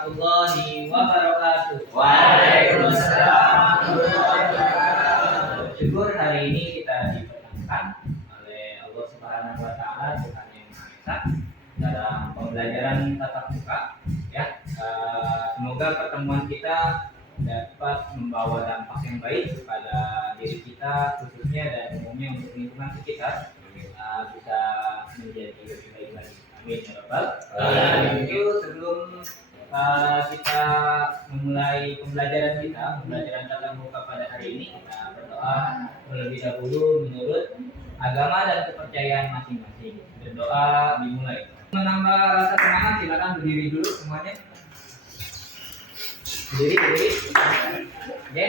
warahmatullahi wabarakatuh. Waalaikumsalam. Syukur hari ini kita dipertemukan oleh Allah Subhanahu wa Ta'ala, Tuhan yang Maha Esa, dalam pembelajaran tatap muka. Ya, semoga pertemuan kita dapat membawa dampak yang baik kepada diri kita khususnya dan umumnya untuk lingkungan sekitar, bisa menjadi lebih baik lagi. Amin ya rabbal alamin. Itu sebelum kita memulai pembelajaran tatap muka pada hari ini, kita berdoa terlebih dahulu menurut agama dan kepercayaan masing-masing. Berdoa dimulai. Menambah rasa semangat, silakan berdiri dulu semuanya. Berdiri. Oke.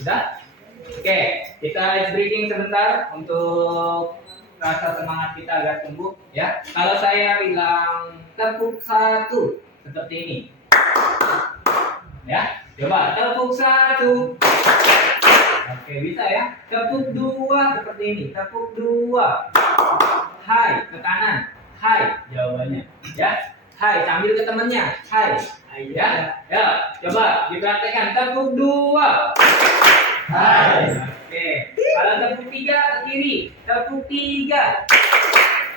Sudah? Oke, kita ice breaking sebentar untuk rasa semangat kita agar tumbuh, ya. Kalau saya bilang tepuk 1 seperti ini, ya. Coba tepuk 1. Oke, bisa ya. Tepuk 2 seperti ini. Tepuk 2. Hai ke kanan. Hai jawabannya, ya. Hai sambil ke temannya. Hai. Ya. Ya, coba dipraktekkan. Tepuk 2. Hai. Oke. Kalau tepuk 3 ke kiri. Tepuk 3.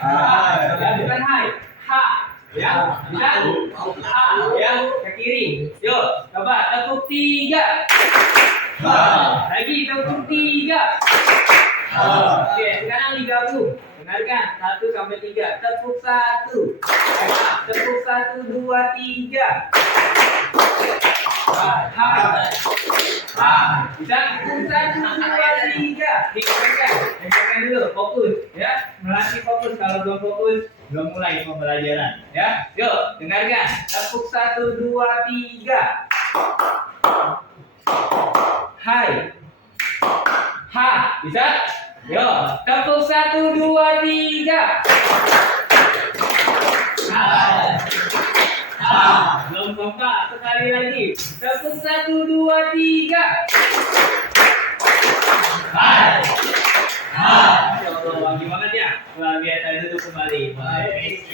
Hai. Bukan hai. Ha. Ya. Bisa? Ha. Ya. Ke kiri. Yuk. Coba tepuk 3. Ha. Lagi tepuk 3. Ha. Oke. Sekarang digabung. Dengarkan. 1 sampai 3. Tepuk 1. Tepuk 1, 2, 3. Bisa? 1, 2, 3. Dengarkan dulu, fokus, ya. Melatih fokus. Kalau belum fokus, belum mulai pembelajaran, ya. Yuk, dengarkan. Tepuk 1, 2, 3. Hai. Ha, bisa? Yuk, tepuk 1, 2, 3. Hai. Belum kompak, sekali lagi. Tepuk 1, 2, 3. Hai. Masya Allah, wangi banget ya. Luar biasa, duduk kembali. Baik.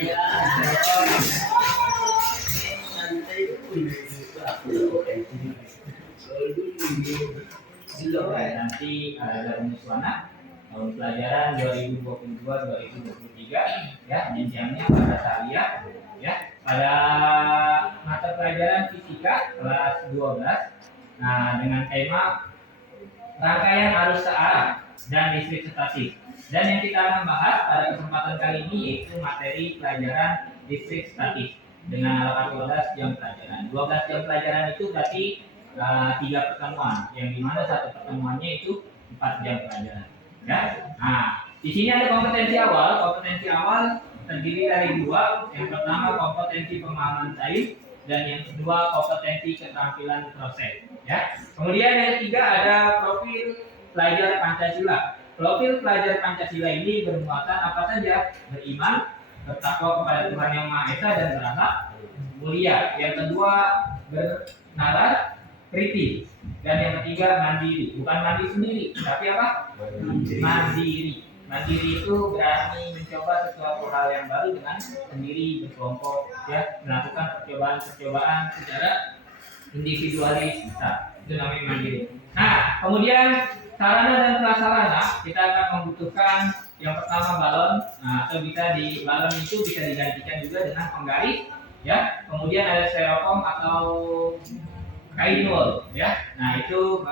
Nanti ada penyusunan tahun pelajaran 2022-2023, ya. Jenjangnya pada taliah, ya. Pada mata pelajaran fisika kelas 12. Nah, dengan tema rangkaian arus searah dan listrik statis. Dan yang kita akan bahas pada kesempatan kali ini yaitu materi pelajaran listrik statis dengan alokasi 12 jam pelajaran. 12 jam pelajaran itu berarti 3 pertemuan, yang dimana satu pertemuannya itu 4 jam pelajaran. Ya. Nah, di sini ada kompetensi awal. Kompetensi awal terdiri dari 2. Yang pertama kompetensi pemahaman sains dan yang kedua kompetensi keterampilan proses. Ya. Kemudian yang ketiga ada profil pelajar Pancasila. Profil pelajar Pancasila ini bermuatan apa saja? Beriman, bertakwa kepada Tuhan Yang Maha Esa dan berakhlak mulia. Yang kedua bernalar kritis. Dan yang ketiga mandiri. Bukan mandi sendiri, tapi apa? Mandiri. Mandiri itu berani mencoba sesuatu hal yang baru dengan sendiri, berkelompok, ya, melakukan percobaan secara individualis. Itu namanya mandiri. Nah, kemudian sarana dan prasarana kita akan membutuhkan yang pertama balon. Nah, atau balon itu bisa digantikan juga dengan penggaris, ya. Kemudian ada styrofoam atau kain wol, ya. Nah, itu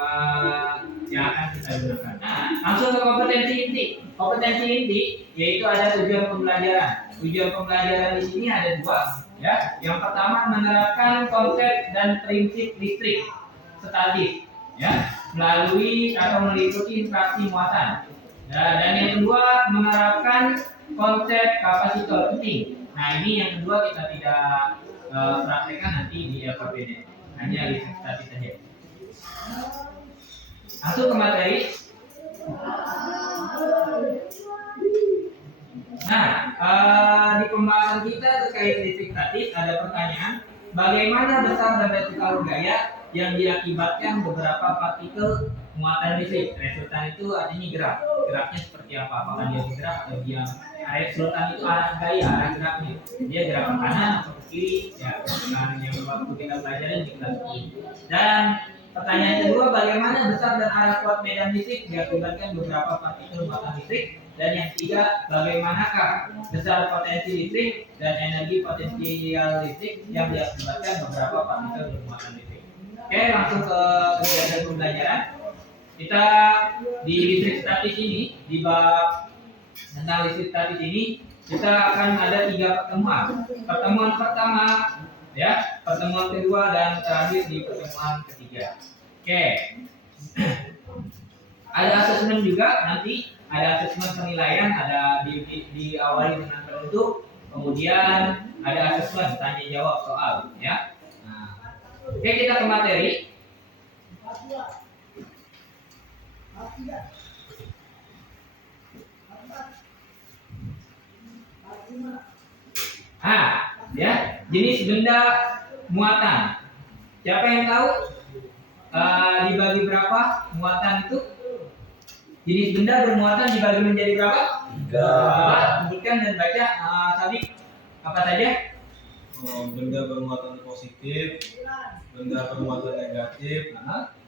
yang akan kita gunakan. Nah, langsung ke kompetensi inti. Kompetensi inti yaitu ada tujuan pembelajaran. Tujuan pembelajaran di sini ada 2, ya. Yang pertama menerapkan konsep dan prinsip listrik statis, ya, melalui atau meliputi interaksi muatan. Dan yang kedua menerapkan konsep kapasitor penting. Nah, ini yang kedua kita tidak praktekkan nanti di LKPD. Hanya listrik statis saja. Langsung ke materi. Nah, di pembahasan kita terkait listrik statis ada pertanyaan, bagaimana besar dan vertikal gaya yang diakibatkan beberapa partikel muatan listrik? Resultan itu artinya gerak. Geraknya seperti apa? Apakah dia bergerak atau dia Sultan itu arah gaya, arah geraknya. Dia gerakan kanan atau ke kiri, ya dengan yang waktu kita pelajarin di kelas ini. Dan pertanyaan kedua, bagaimana besar dan arah kuat medan listrik diakibatkan beberapa partikel muatan listrik? Dan yang ketiga, bagaimanakah besar potensi listrik dan energi potensial listrik yang diakibatkan beberapa partikel bermuatan listrik? Oke, langsung ke kegiatan pembelajaran. Kita di listrik statis ini, di bab tentang listrik statis ini, kita akan ada 3 pertemuan. Pertemuan pertama, ya, pertemuan kedua, dan terakhir di pertemuan ketiga. Oke. Ada asesmen juga nanti, ada asesmen penilaian, ada diawali dengan penutup, kemudian ada asesmen tanya jawab soal, ya. Nah, oke, kita ke materi. Ya, jenis benda muatan. Siapa yang tahu dibagi berapa muatan itu? Jenis benda bermuatan dibagi menjadi berapa? 3. Sebutkan dan baca, Sabik, apa saja? Benda bermuatan positif, benda bermuatan negatif,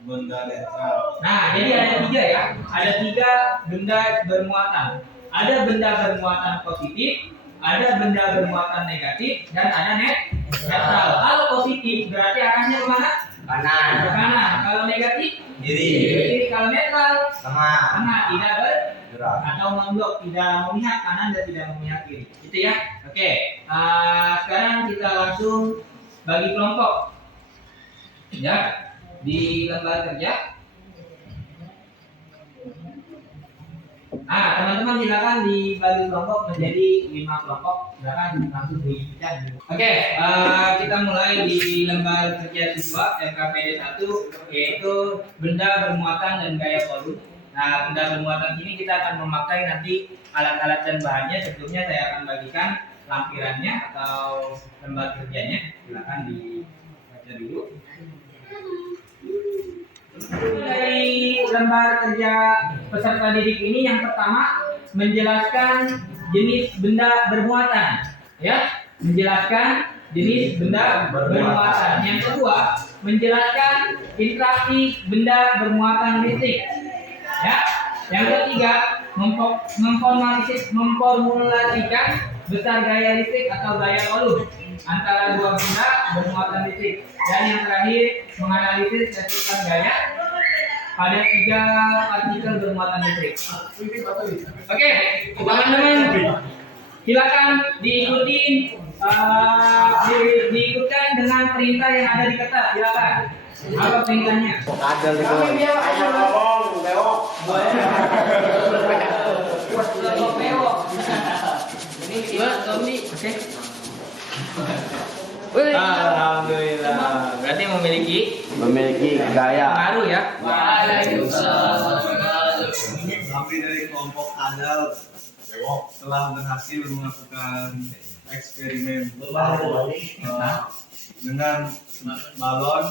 benda netral. Nah, jadi ada 3 ya. Ada 3 benda bermuatan. Ada benda bermuatan positif, ada benda bermuatan negatif, dan ada netral. Kalau positif berarti arahnya kemana? Kanan. Ke kanan. Kalau negatif? Kiri. Kalau netral? Tengah. Tidak bergerak atau memblok, tidak memihak kanan dan tidak memihak kiri. Gitu ya. Oke. Sekarang kita langsung bagi kelompok. Ya, di lembar kerja. Teman-teman silakan dibagi kelompok menjadi 5 kelompok. Silakan langsung diikat. Oke, kita mulai di lembar kerja siswa MKPD 1, yaitu benda bermuatan dan gaya volume. Nah, benda bermuatan ini kita akan memakai nanti alat-alat dan bahannya. Sebelumnya saya akan bagikan lampirannya atau lembar kerjanya. Silakan dibaca dulu. Dari lembar kerja peserta didik ini, yang pertama menjelaskan jenis benda bermuatan, ya, menjelaskan jenis benda bermuatan. Yang kedua menjelaskan interaksi benda bermuatan listrik, ya. Yang ketiga memformulasikan besar gaya listrik atau gaya volume antara 2 benda bermuatan listrik. Dan yang terakhir menganalisis kesesuaian gaya pada 3 partikel bermuatan listrik. Oke, teman-teman, silakan diikutkan dengan perintah yang ada di kertas. Silakan. Apa perintahnya? Ada gitu. Alhamdulillah. Berarti memiliki gaya. pengaruh ya. Kami dari kelompok Adal telah berhasil melakukan eksperimen dengan balon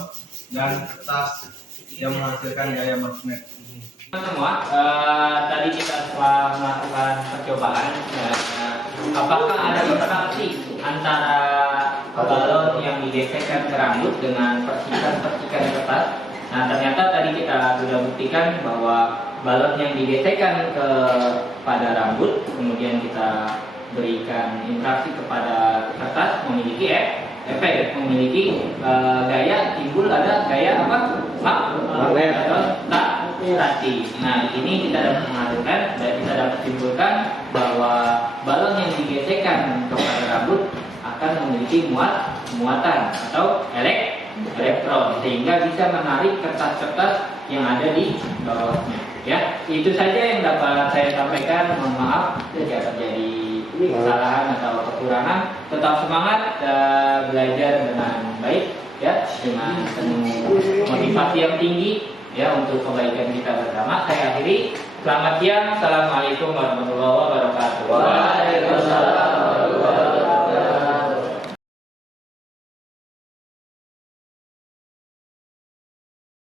dan kertas yang menghasilkan gaya magnet. Semua tadi kita telah melakukan percobaan. Apakah ada interaksi antara balon yang digesekkan ke rambut dengan percikan-percikan kertas? Nah, ternyata tadi kita sudah buktikan bahwa balon yang digesekkan pada rambut, kemudian kita berikan interaksi kepada kertas, memiliki efek, memiliki gaya, timbul ada gaya apa? Magnet atau stasi. Nah, di sini kita dapat menghasilkan dan kita dapat simpulkan bahwa balon yang digesekkan kepada rambut akan memiliki muatan atau elektron, sehingga bisa menarik kertas-kertas yang ada di bawahnya. Ya, itu saja yang dapat saya sampaikan. Mohon maaf jika terjadi kesalahan atau kekurangan. Tetap semangat belajar dengan baik, ya, dengan penuh motivasi yang tinggi, ya, untuk kebaikan kita bersama. Saya akhiri. Selamat siang. Assalamualaikum warahmatullahi wabarakatuh. Waalaikumsalam.